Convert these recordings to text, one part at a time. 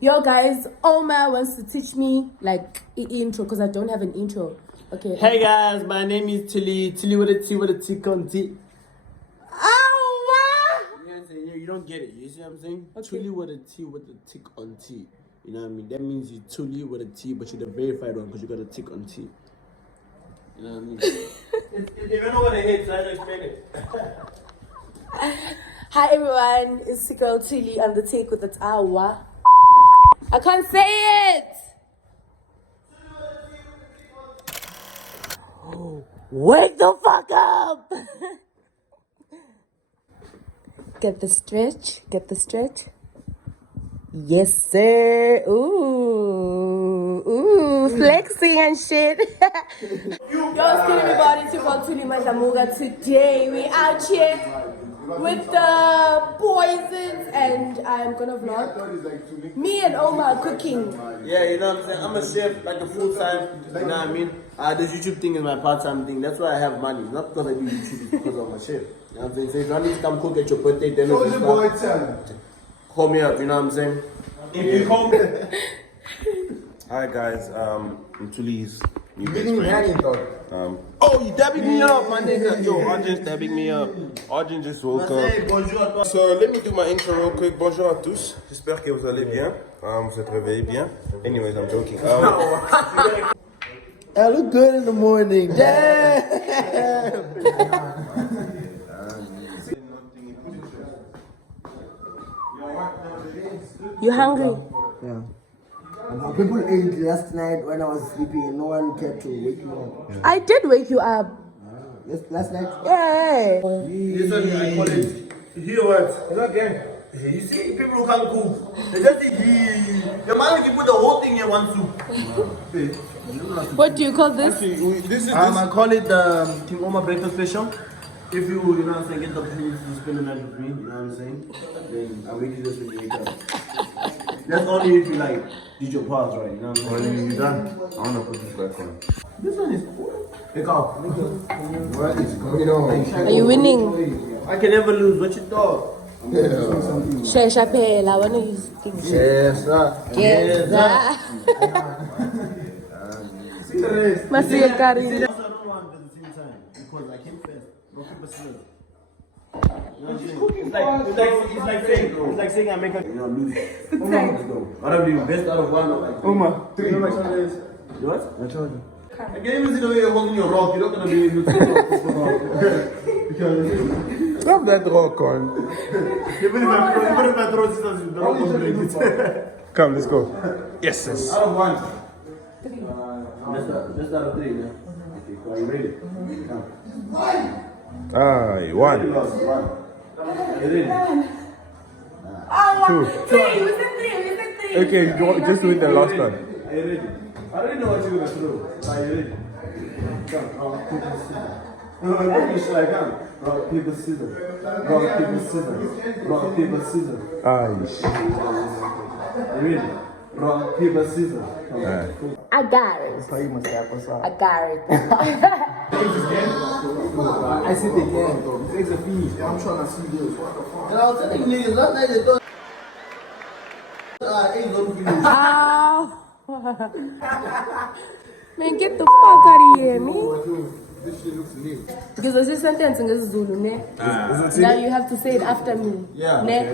Yo guys, Omar wants to teach me like an intro because I don't have an intro. Okay. Hey guys, my name is Tilly. Tilly with a T with a T on T. Oh, You know what I'm saying? You don't get it. You see what I'm saying? Okay. Tilly with a T with a tick on T. You know what I mean? That means you Tilly with a T, but you're the verified one because you got a tick on T. You know what I mean? If you know what it is, I'll explain it. Hi everyone, it's your girl Tilly on the take with the Awa. I can't say it. Wake the fuck up. Get the stretch. Get the stretch. Yes, sir. Ooh, flexing and shit. Yo, it's killing me body to call Tuli Mandamuga. Today we out here with the poisons and I'm gonna vlog. Me and Omar are cooking. Yeah, you know what I'm saying? I'm a chef, like a full time. You know what I mean? This YouTube thing is my part time thing. That's why I have money. Not because I do YouTube, it's because I'm a chef. You know what I'm saying? So if you need to come cook at your birthday dinner, call me up. You know what I'm saying? If you call me. Hi guys, I'm Tuli's new best Didn't friend. even though. Oh, you dabbing me up, my nigga. Yo, Arjun's dabbing me up. Arjun just woke up. So let me do my intro real quick. Bonjour à tous. J'espère que vous allez bien. Vous êtes réveillés bien. Anyways, I'm joking. I look good in the morning. Damn. You hungry? Yeah. People ate last night when I was sleeping. No one cared to wake me up. I did wake you up. Last night? Yeah. This one I call it. You hear what? It's okay. You see people who can't cook. They just eat. The man can put the whole thing in one soup. What do you call this? I call it King Omar breakfast special. If you know what I'm saying, get the opportunity to spend the night with me, you know what I'm saying? Then I'll make you just when you wake up. That's only if you like did your parts right, you know what I'm saying? When you're done, I wanna put this back on. This one is cool. Pick up. What is going on? Are you winning? I can never lose. What you thought? Share Chapelle. I want to use things. Yes, sir. Yes, See the rest. Masia Kari. I don't want at the same time because I came first. Don't keep us slow. It's like saying I make a. You know, lose. Out of the best out of one. Oma, 3. You know my charger is? What? My charger. I can't even see the way you're holding your rock. You're not gonna be able to Drop that rock on. Even if I throw it, the rock will break it. Come, let's go. Yes, yes. Out of 1. Just out of 3, yeah? Okay, so are you ready? Come. Aye, 1. You lost 1. Are you ready? Okay, just do it the last one. Are you ready? I already know what you're gonna throw. Are you ready? Come, rock, paper, scissors. No, you should like come. Rock, paper, scissors. Rock, paper, scissors. Rock, paper, scissors. Aye. You ready? Rock, paper, scissors. Come. Aye. I got it. So you must have us I got it. I see the game though. It's a finish. I'm trying to see this. And I was telling niggas last night they thought ain't no finish. Ow. Man, get the fuck out of here, man. This shit looks lit. Because I say sentence in Zulu, ne? Now you have to say it after me. Yeah, Ne?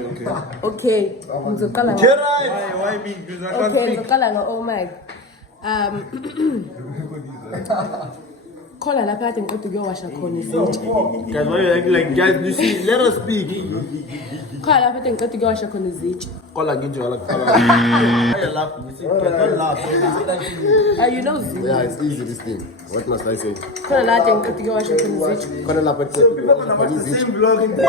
Okay. Ngizokala Get nga- right! Why me? Because I Okay, ngizokala nga Omar. Khola lapha kade ngiqeda ukuyowasha khona izitsha. Guys, why you acting like guys? You see, let us speak. Khola lapha kade ngiqeda ukuyowasha khona izitsha. Call again to Why you laughing? You see, guys, don't laugh. You know Zulu. Yeah, it's easy this thing. What must I say? Khola lapha kade ngiqeda ukuyowasha khona izitsha. Kona lapha Same vlog in the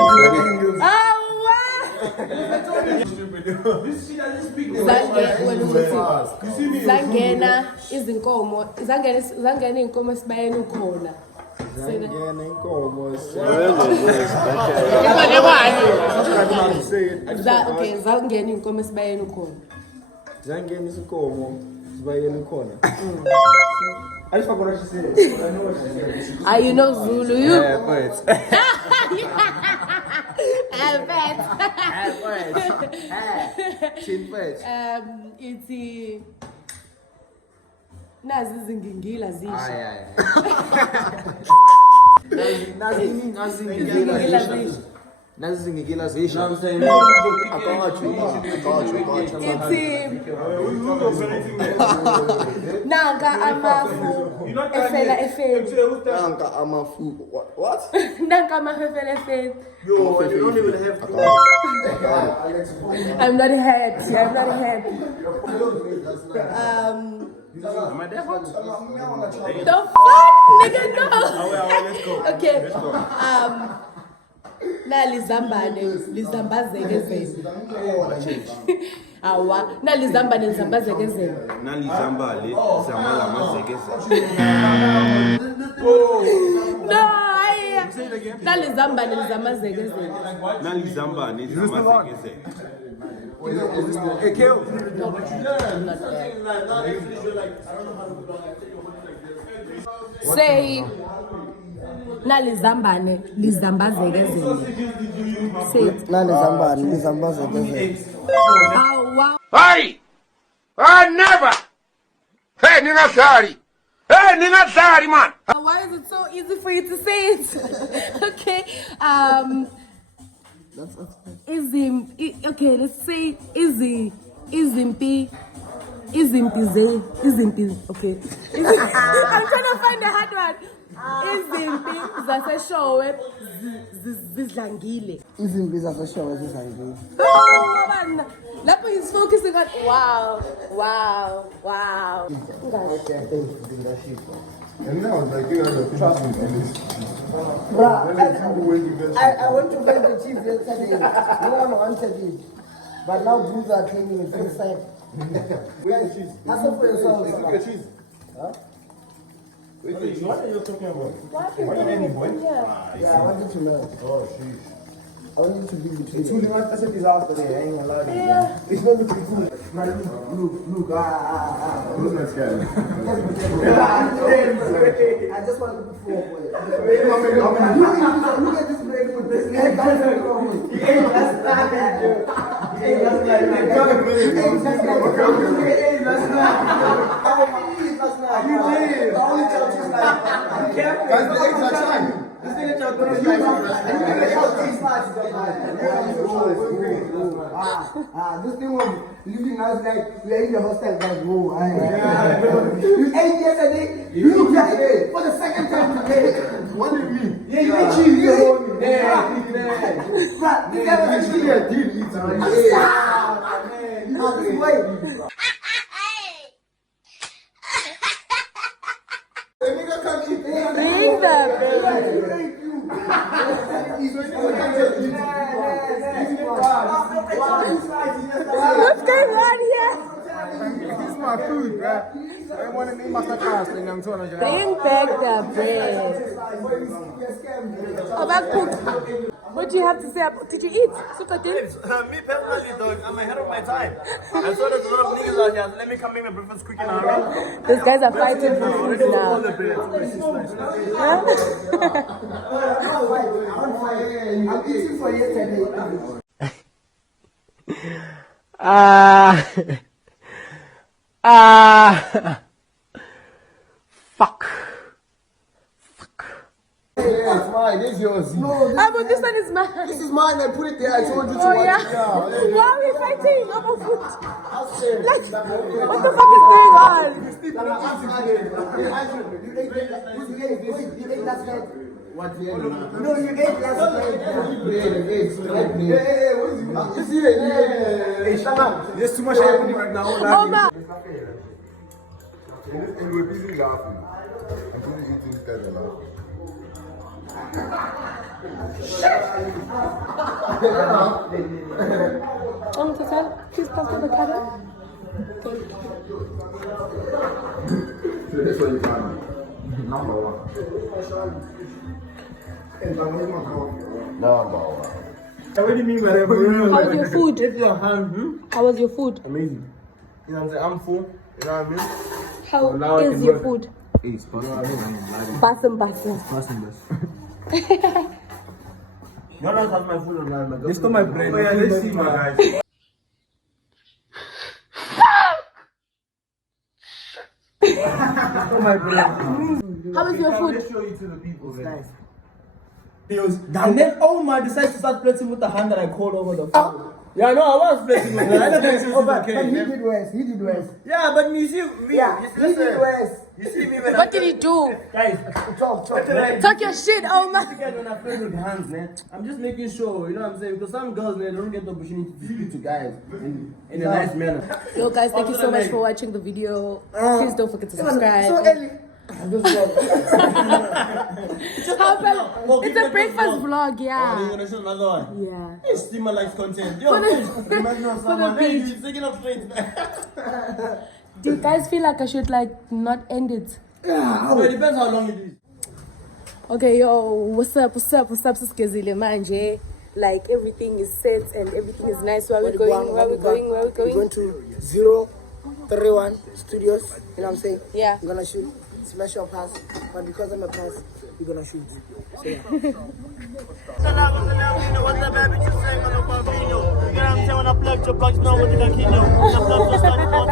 zangena izinkomo zangena iy'nkomo esibayeni ukhona Ngena inkomo. okay zangena iy'nkomo esibayeni ukhona Zangena isinkomo. Sibayeni khona. I just forgot what she said. I know what she said. You know Zulu, you. but fat. Chin first. It's nazi izingingila zisha. Nazi ngigila zisha. It's nanga amafu efela efela. Nanka amafu. What? Nanga amafu efela efela. Yo, you don't even have to. I'm not happy. I'm not happy. Am I there? The fuck, nigga, no. Let's go. Okay. Na lizambazeke zenu. Awa, na lizambazeke zenu. Nalizambale, zamala mazegeze. No, na lizambazeke zenu. Nalizambane, zamazegeze. Hey, Kel. Say na lizambazeke zenu. Say awa. Hey! I never! Hey, nigga, sorry! Hey, nigga, sorry, man! Why is it so easy for you to say it? Okay. Okay, let's say izimpi. Okay. I'm trying to find the hard one. Izimpi zaseshowe zidlangile. Oh, man. Lapho he's focusing on wow. And now, like, you know, trust me, Bruh, I went to buy the cheese yesterday. No one wanted it. But now Boots are claiming it's inside. where's the cheese? Ask them for yourself. Look at cheese. Huh? Where's the cheese? What are you talking about? What are you doing? Yeah. Yeah, I wanted to know. Oh, sheesh. I wanted to be between It's you. really not, that's a disaster there, I ain't gonna lie to you. Yeah. It's not looking cool. Man, look. Who's that guy? I just want to put four boy. I'm Look at this break with this. He ain't last this thing was leaving us like we are in the hostel, like, whoa, you ate yesterday, you look yesterday for the second time today. What do you mean? Yeah, you ate cheese, you but this guy was actually a deal eater. This way. The nigga can't eat. Bring the What's going on here? This is my food, bruh. I want to eat my stuff. Bring back the bread. Oh, back cook. What do you have to say? Did you eat? Sukatin? Me personally, though, I'm ahead of my time. I saw there's a lot of niggas out here. So let me come make my breakfast quick and These guys are fighting for food now. Huh? I'm eating for yesterday. Fuck. Yeah, it's mine. This is yours. No, Ah, but this one is mine. This is mine. I put it there. I told you to Oh, watch yeah. it now. Why are we fighting over food? Like, what the fuck is going on? You ate last night. What the hell? No, you ate last night. You see it? Hey, shut up. There's too much happening right now. Oh, my. And we're busy laughing. I'm busy eating this guys are laughing. Please pass me the camera. So that's what you got. Number one. Number one. What do you mean by that? How was your food? How was your food? amazing. You know what I'm saying? I'm full. You know what I mean? How is your food? It's possible. Basim. You don't have my phone on my It's not my brain. Oh yeah, let's see, my guys. My brain. How is your food? Let's show you to the people, man. And then Omar decides to start flirting with the hand that I called over the phone. Yeah, no, I was flirting with her. I don't think she was But okay. he did worse. He did worse. Yeah, but you see me. Yeah, you he did listen. worse. You see me when What did he do? guys, Talk. Talk your shit, Omar. guys, when I flirt with hands, man, I'm just making sure, you know what I'm saying? Because some girls, man, don't get the opportunity to speak to guys in a nice manner. Yo guys, thank you so much for watching the video. Please don't forget to subscribe. So early. How about, it's a breakfast vlog, Oh, you're yeah. gonna show another one? Yeah. Hey, Steamer likes content. Yo, For the- reminds me of for the someone. Hey, beach. you're taking up straight. Do you guys feel like I should like not end it? Well, it depends how long it is. Okay, yo, what's up, Siskazile manje? Like everything is set and everything is nice. Where are we going? Where are we going? Where are we We're going going? to 031 Studios. You know what I'm saying? Yeah. I'm gonna shoot. Smash your pass. But because I'm a pass, we're gonna shoot. So yeah. What's the baby just saying on the Bambino? You know what I'm saying? When I plug your plugs, no one did I kill you. When I plug your stuff, no one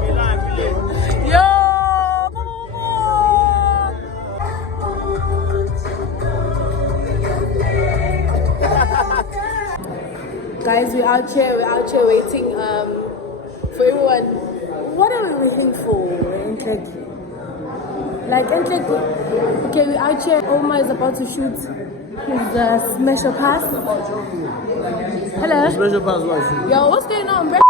did I kill you. Live, relate. Yo! Guys, we're out here waiting for everyone. What are we waiting for? Okay, we're out here. Omar is about to shoot his smash pass. Hello. Special pass was. Yo, what's going on, bro?